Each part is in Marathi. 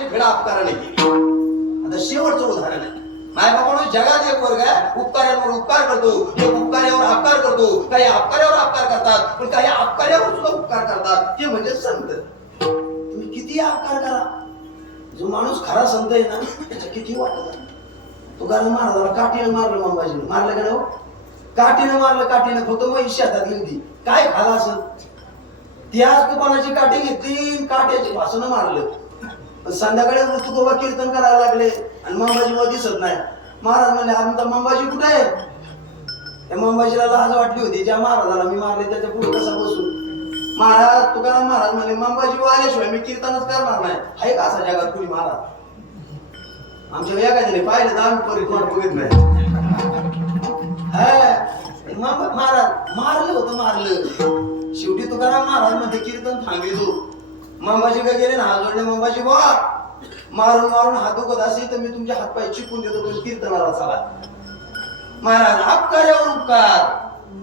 अपकाराची फेडा अपकाराने केली. आता शेवटचं उदाहरण आहे. माय बाबांनो, जगात एक वर्ग आहे उपकारावर उपकार करतो, एक उपकारावर अपकार करतो. काही अपकारावर अपकार करतात, पण काही अपकारावर सुद्धा उपकार करतात. ते म्हणजे संत. तुम्ही किती अपकार करा, जो माणूस खरा संत आहे ना त्याच्या किती वाटत. तुकाराम महाराजाला काठीनं मारलं, अंबाजीनं मारलं का नाही? काठीनं मारलं, काठीनं फक्त मग शेतात गेली. काय खाला असं? त्याच कोणाची काठी घेतली, काठ्याची भासनं मारलं. संध्याकाळी तुकोबा कीर्तन करायला लागले आणि मंबाजी मध्ये दिसत नाही. महाराज म्हणले, आमचा मंबाजी कुठे आहे? त्या मंबाजीला लाज वाटली होती, ज्या महाराजाला मी मारले त्याच्या पुढे कसा बसू. महाराज तुकाराम महाराज म्हणले, मंबाजी आल्याशिवाय मी कीर्तनच करणार नाही. आहे का असा जगात कुणी महाराज? आमच्या एखाद्याने पाहिलं तर आम्ही परिकोण बघत नाही. महाराज मारलं होतं, मारलं. शेवटी तुकाराम महाराज मध्ये कीर्तन थांबवितो. मंबाजी काय गेले ना, हात जोडले, मंबाजी बा मारून मारून हात दुखत असेल तर मी तुमचे हातपाय चिपून देतो, पण कीर्तनाला चला. महाराज अपकारावर उपकार.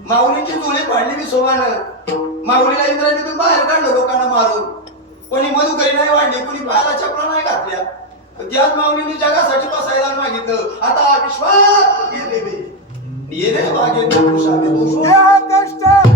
माऊलीची जोडी पाडली मी सोबानं. माऊलीला इंद्रायणीतून बाहेर काढलं लोकांना मारून. कोणी मधुकरी नाही वाढली, कोणी पायाला चपला नाही घातल्या. त्याच माऊलीने जगासाठी बसायला मागितलं. आता विश्वास गेले बागेत कष्ट